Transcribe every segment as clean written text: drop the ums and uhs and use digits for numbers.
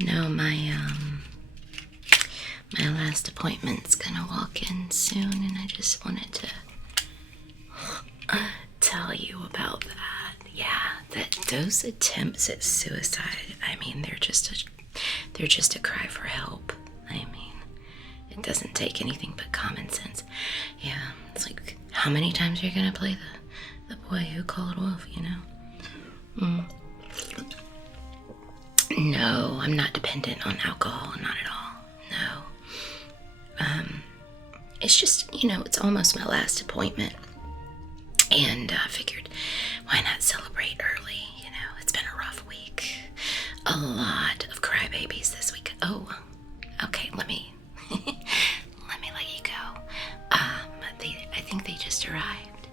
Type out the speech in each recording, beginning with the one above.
No, my last appointment's gonna walk in soon, and I just wanted to tell you about that. Yeah, those attempts at suicide, I mean, they're just a cry for help. I mean, it doesn't take anything but common sense. Yeah, it's like, how many times are you gonna play the boy who called wolf, you know? No, I'm not dependent on alcohol, not at all. No. It's just, it's almost my last appointment. And I figured, why not celebrate early? It's been a rough week. A lot of crybabies this week. Oh, okay, let me let you go. I think they just arrived.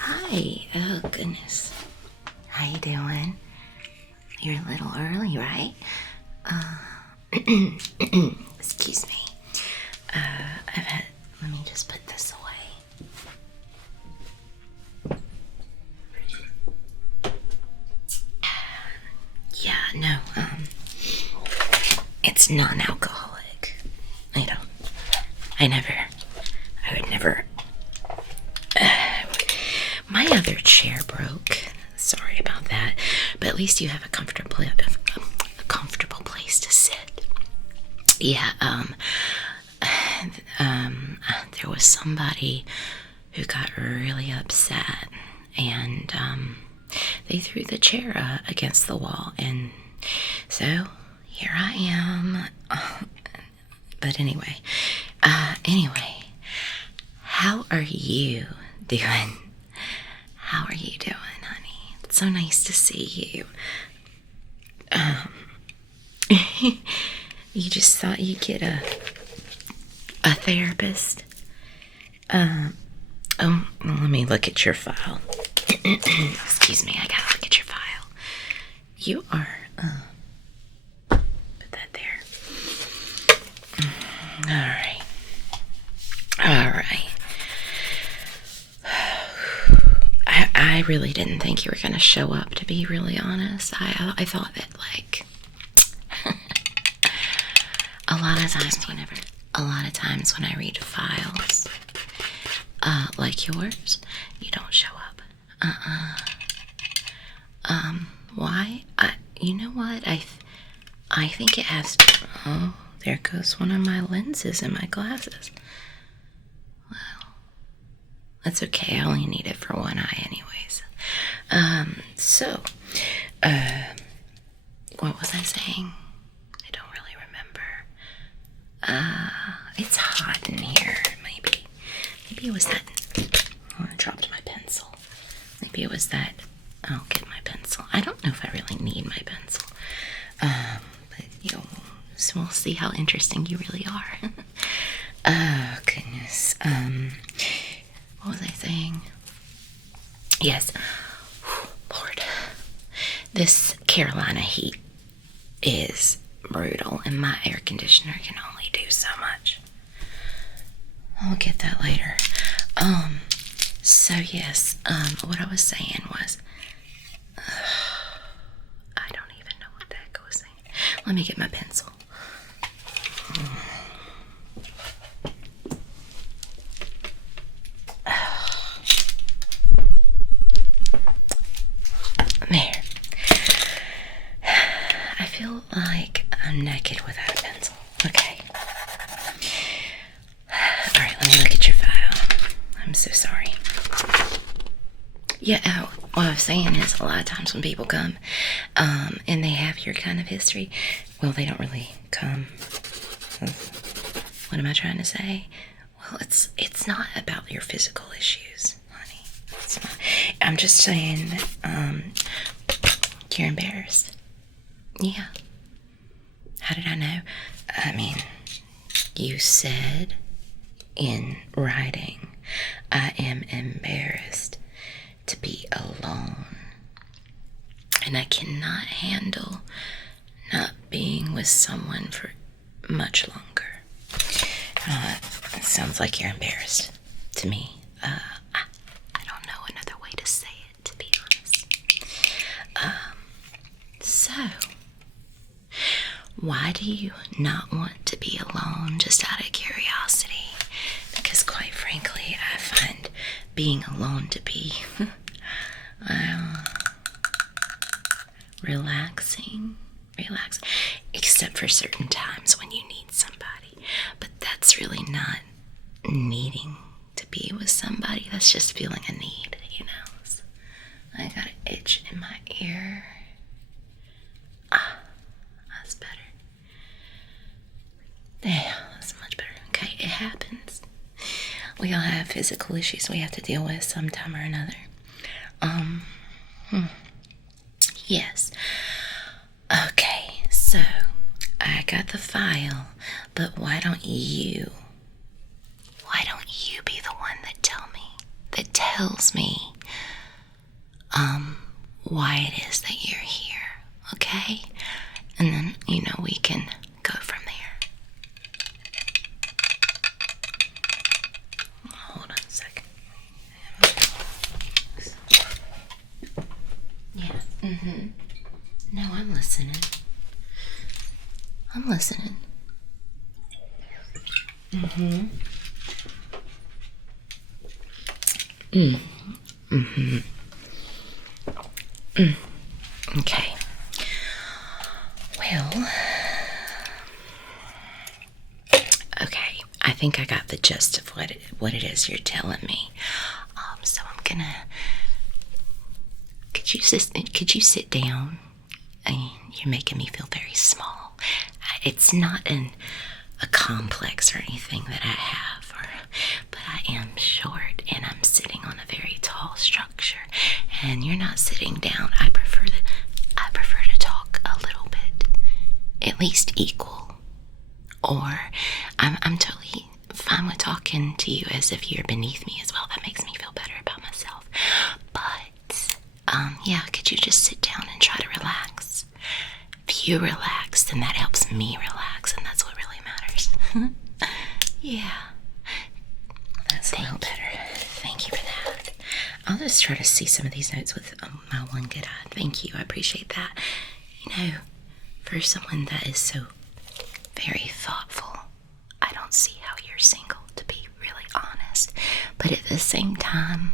Hi. Oh, goodness. How you doing? You're a little early, right? Excuse me. Let me just put this away. Yeah, no, it's non-alcoholic. I would never. My other chair broke. Sorry about that, but at least you have a comfortable place to sit. Yeah, there was somebody who got really upset, and they threw the chair against the wall, and so here I am. But anyway, how are you doing? How are you doing, honey? It's so nice to see you. You just thought you'd get a therapist? Oh, let me look at your file. Excuse me, I gotta look at your file. You are, put that there. All right. I really didn't think you were gonna show up, to be really honest. I thought that, like, a lot of times when I read files, like yours, you don't show up. Why? You know what? I think it has. Oh, there goes one of my lenses in my glasses. Well, that's okay. I only need it for one eye, anyways. What was I saying? I don't really remember. It's hot in here. Maybe it was that. Oh, I dropped my pencil. Maybe it was that. I'll get my pencil. I don't know if I really need my pencil. But so we'll see how interesting you really are. Oh, goodness. What was I saying? Yes. Lord. This Carolina heat is brutal, and my air conditioner can only do so much. I'll get that later. So yes, what I was saying was, I don't even know what the heck I was saying. Let me get my pencil. There. I feel like I'm naked without a pencil. Okay. Alright, let me look at your file. I'm so sorry. Yeah, what I was saying is, a lot of times when people come, and they have your kind of history, well, they don't really come. What am I trying to say? Well, it's not about your physical issues, honey. It's not. I'm just saying that, you're embarrassed. Yeah. How did I know? I mean, you said in writing, I am embarrassed to be alone, and I cannot handle not being with someone for much longer. It sounds like you're embarrassed to me. I don't know another way to say it, to be honest. Why do you not want to be alone, just out of curiosity? Because quite frankly, I find being alone to be relaxing, except for certain times when you need somebody. But that's really not needing to be with somebody. That's just feeling a need, you know. So I got an itch in my ear. That's better. Yeah, that's much better. Okay, it happens. We all have physical issues we have to deal with sometime or another. Yes. Okay, so I got the file, but why don't you be the one that tells me why it is that you're here, okay? And then, we can go from there. Hold on a second. Yeah, No, I'm listening. Okay. Well, okay. I think I got the gist of what it is you're telling me. So I'm gonna. Could you sit down? You're making me feel very small. It's not a complex or anything that I have, but I am short and I'm sitting on a very tall structure, and you're not sitting down. I prefer to talk a little bit, at least equal, or I'm totally fine with talking to you as if you're beneath me as well. That makes me feel better about myself. But yeah, could you just sit down and try to relax? If you relax, then that helps me relax, and that's what really matters. Yeah. That's a little better. Thank you for that. I'll just try to see some of these notes with my one good eye. Thank you. I appreciate that. For someone that is so very thoughtful, I don't see how you're single, to be really honest. But at the same time,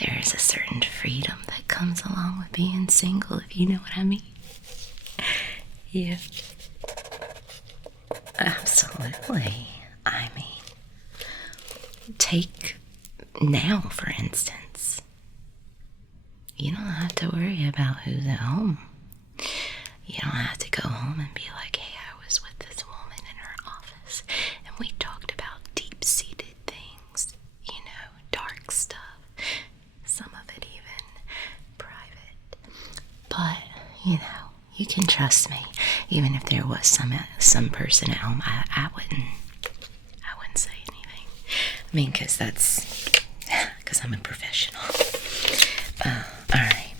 there is a certain freedom that comes along with being single, if you know what I mean. Yeah. Absolutely. Take now, for instance. You don't have to worry about who's at home. You don't have to go home and be like, hey, I was with this woman in her office, and we talked about deep-seated things, dark stuff. Some of it even private. But, you can trust me. Even if there was some person at home, I wouldn't say anything. Because I'm a professional. Alright.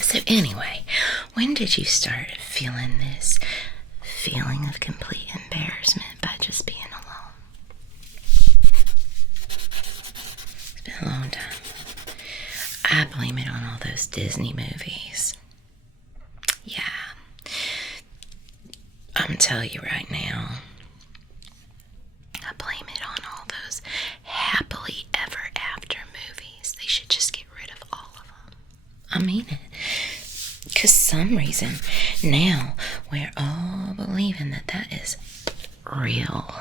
So anyway, when did you start feeling this feeling of complete embarrassment by just being alone? It's been a long time. I blame it on all those Disney movies. Yeah. I'm telling you right now, I blame it on all those happily ever after movies. They should just get rid of all of them. I mean it. Because some reason now we're all believing that is real.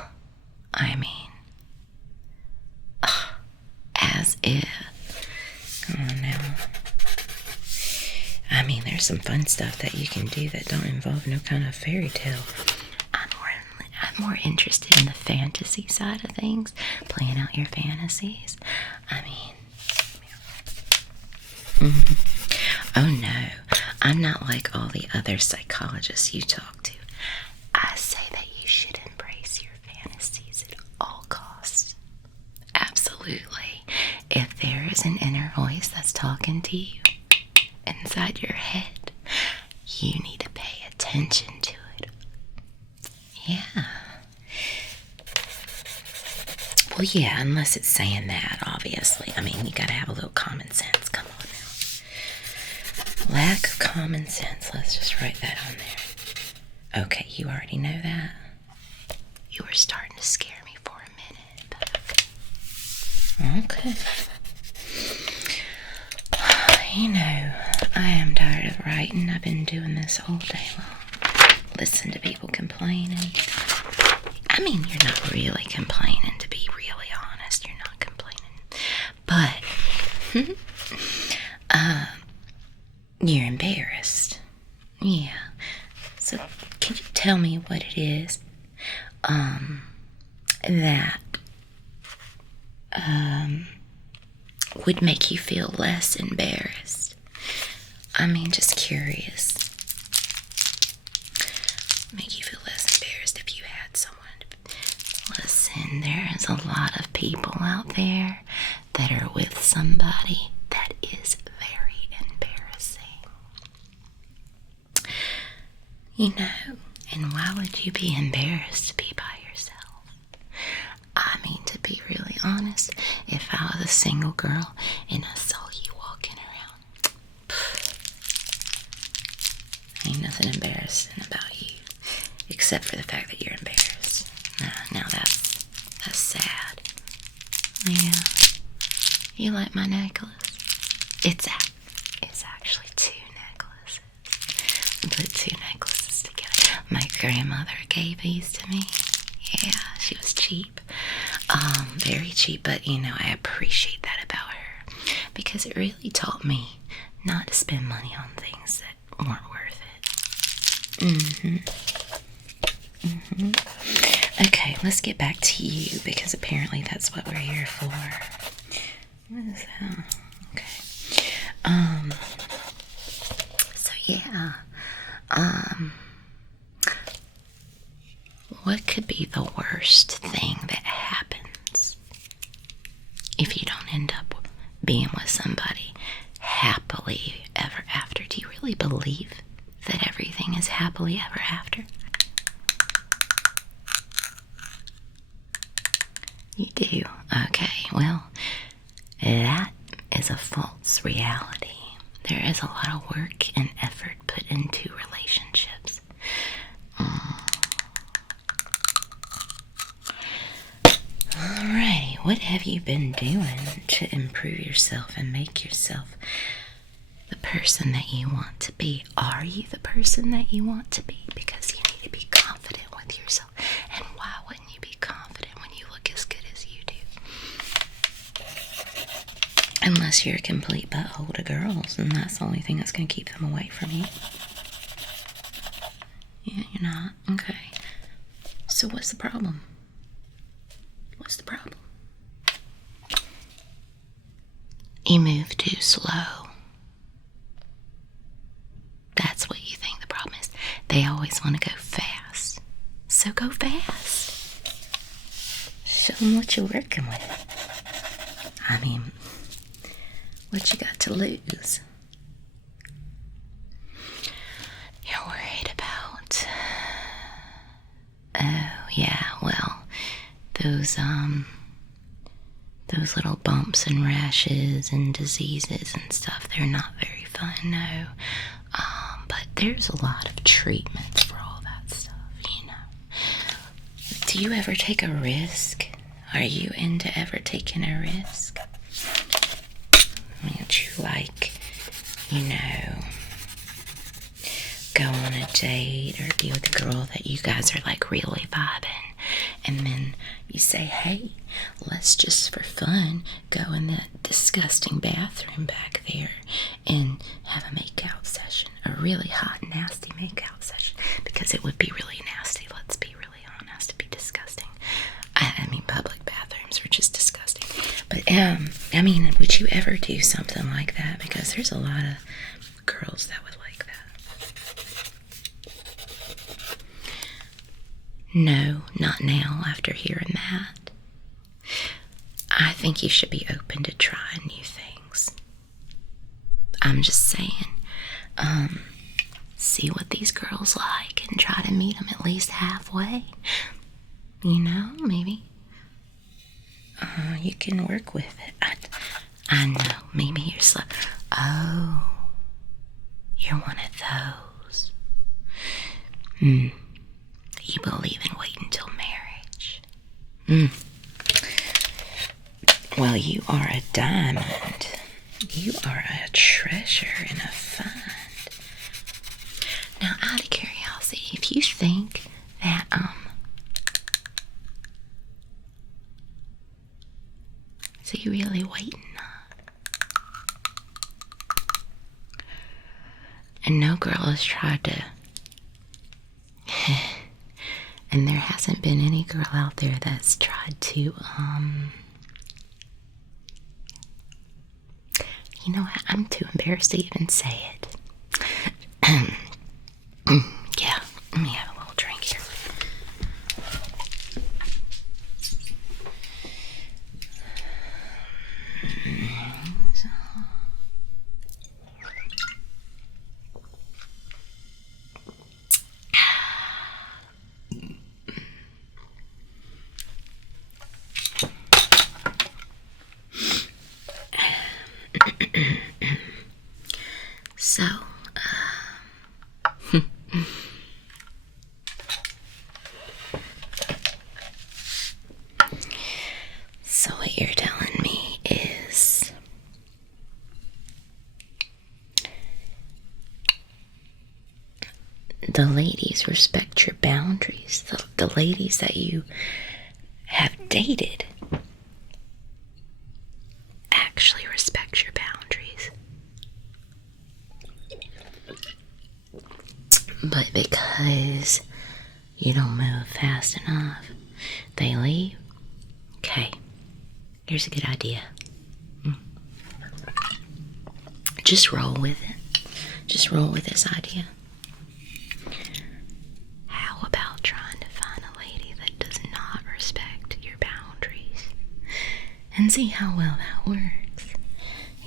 As if. Come on now. There's some fun stuff that you can do that don't involve no kind of fairy tale. I'm more interested in the fantasy side of things, playing out your fantasies. Oh no, I'm not like all the other psychologists you talk to. I say that you should embrace your fantasies at all costs. Absolutely. If there is an inner voice that's talking to you inside your head, you need to pay attention to it. Yeah. Well, yeah, unless it's saying that, obviously. You gotta have a little common sense. Come on now. Lack common sense. Let's just write that on there. Okay, you already know that. You were starting to scare me for a minute, but okay. You know, I am tired of writing. I've been doing this all day long. Listen to people complaining. I mean, you're not really complaining, to be really honest. You're not complaining. But, you're embarrassed. Yeah. So, can you tell me what it is, that, would make you feel less embarrassed? I mean, just curious. Make you feel less embarrassed if you had someone. Listen, there is a lot of people out there that are with somebody that is very embarrassing. You know, and why would you be embarrassed to be by yourself? I mean, to be really honest, if I was a single girl and I saw you walking around, ain't nothing embarrassing about you, except for the fact that you're embarrassed. Now that's sad. Yeah. You like my necklace? It's actually 2 necklaces. Put 2 necklaces together. My grandmother gave these to me. Yeah, she was cheap. Very cheap, but you know, I appreciate that about her because it really taught me not to spend money on things that weren't worth it. Okay, let's get back to you because apparently that's what we're here for. What is that? Okay. So yeah. What could be the worst thing that happens if you don't end up being with somebody happily ever after? Do you really believe that everything is happily ever after? You do? Okay, well, that is a false reality. There is a lot of work and effort put into relationships. Alrighty, what have you been doing to improve yourself and make yourself the person that you want to be? Are you the person that you want to be? Because you need to be confident with yourself. And why wouldn't you be confident when you look as good as you do? Unless you're a complete butthole to girls, and that's the only thing that's going to keep them away from you. Yeah, you're not? Okay. So what's the problem? What's the problem? You move too slow. That's what you think the problem is. They always want to go fast. So go fast. Show them what you're working with. I mean, what you got to lose? You're worried about... Oh, yeah, well, those little bumps and rashes and diseases and stuff, they're not very fun, no. But there's a lot of treatments for all that stuff, you know. Do you ever take a risk? Are you into ever taking a risk? Would you like, you know, go on a date or be with a girl that you guys are like really vibing, and then you say, hey, let's just for fun go in that disgusting bathroom back there and have a makeout session, a really hot, nasty makeout session, because it would be really nasty, let's be really honest, it'd be disgusting. I mean, public bathrooms are just disgusting. But, I mean, would you ever do something like that? Because there's a lot of girls that would like that. No, not now, after hearing that. I think you should be open to trying new things. I'm just saying, see what these girls like and try to meet them at least halfway. You know, maybe you can work with it. I know, maybe you're slow. Oh, You're one of those. You believe in waiting until marriage. Well, you are a diamond. You are a treasure and a find. Now, out of curiosity, if you think that, so you really waiting, and no girl has tried to, and there hasn't been any girl out there that's tried to, you know what, I'm too embarrassed to even say it. Yeah, let me have a little drink here. So, so what you're telling me is the ladies respect your boundaries. The ladies that you have dated actually respect your boundaries. But because you don't move fast enough, they leave. Okay, here's a good idea. Just roll with it. Just roll with this idea. How about trying to find a lady that does not respect your boundaries and see how well that works?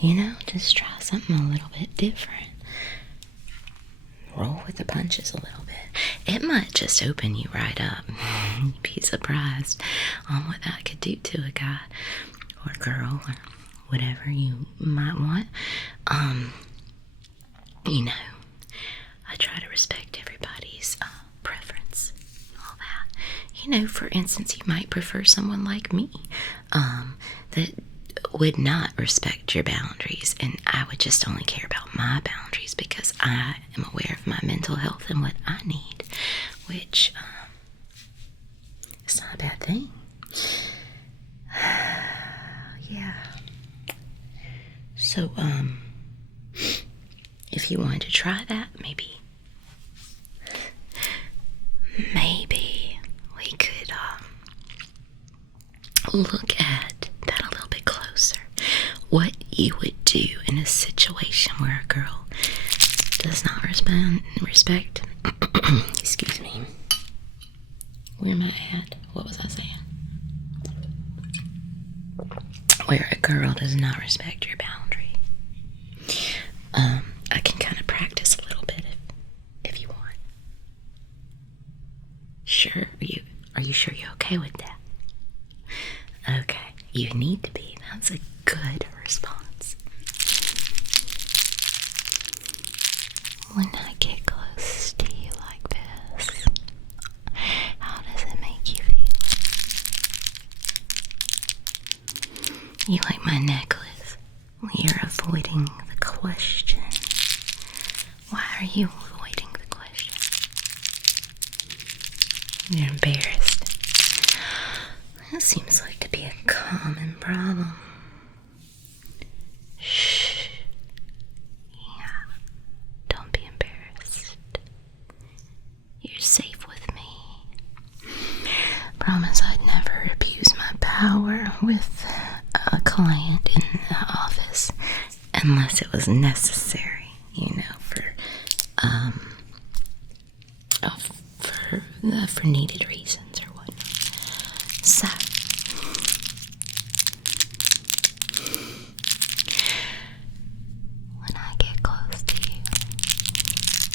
You know, just try something a little bit different. Roll with the punches a little bit. It might just open you right up. You'd be surprised on what that could do to a guy or girl or whatever you might want. You know, I try to respect everybody's preference, all that. You know, for instance, you might prefer someone like me that would not respect your boundaries, and I would just only care about my boundaries because I am aware of my mental health and what I need, which is not a bad thing. Yeah. So, if you wanted to try that, maybe we could look at that a little bit closer. What you would do in a situation where a girl does not respect excuse me. Where am I at? What was I saying? Where a girl does not respect your boundary. I can kind of practice a little bit if you want. Sure? Are you sure you're okay with that? Okay, you need to be. That's a good response. When I get close to you like this, how does it make you feel? You like my necklace? You're avoiding the question. Why are you avoiding the question? You're embarrassed. That seems like to be a common problem. Shh. Yeah. Don't be embarrassed. You're safe with me. Promise I'd never abuse my power with a client in the office unless it was necessary, you know, for needed reasons or whatnot. So, when I get close to you,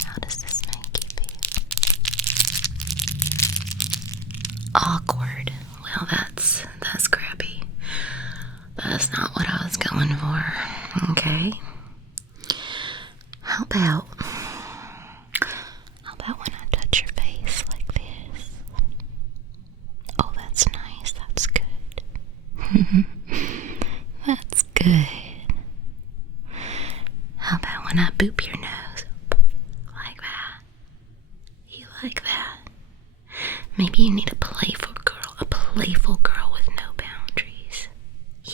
how does this make you feel? Awkward. Well, that's crappy. That's not what I was going for. Okay. How about when I boop your nose. Like that. You like that? Maybe you need a playful girl with no boundaries.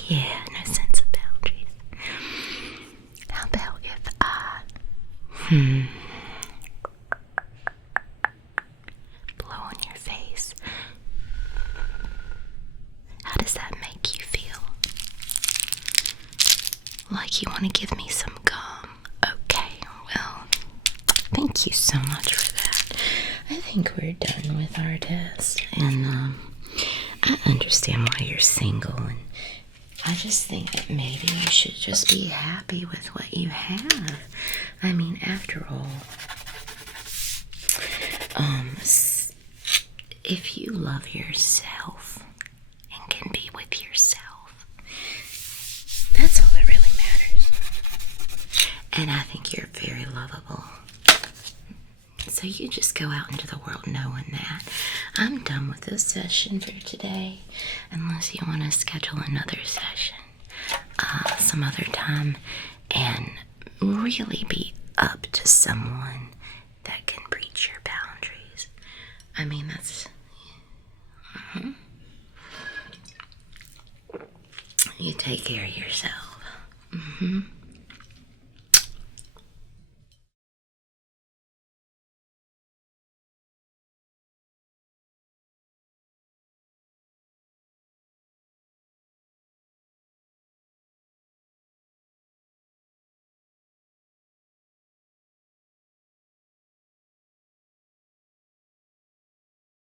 Yeah, no sense of boundaries. How about if I, blow on your face? How does that make you feel? Like you want to give me some gum? Okay, well, thank you so much for that. I think we're done with our test, and I understand why you're single, and I just think that maybe you should just be happy with what you have. I mean, after all, if you love yourself and can be with yourself, that's all that really matters. And I think you're very lovable. So you just go out into the world knowing that. I'm done with this session for today, unless you want to schedule another session some other time and really be up to someone that can breach your boundaries. I mean, that's... You take care of yourself.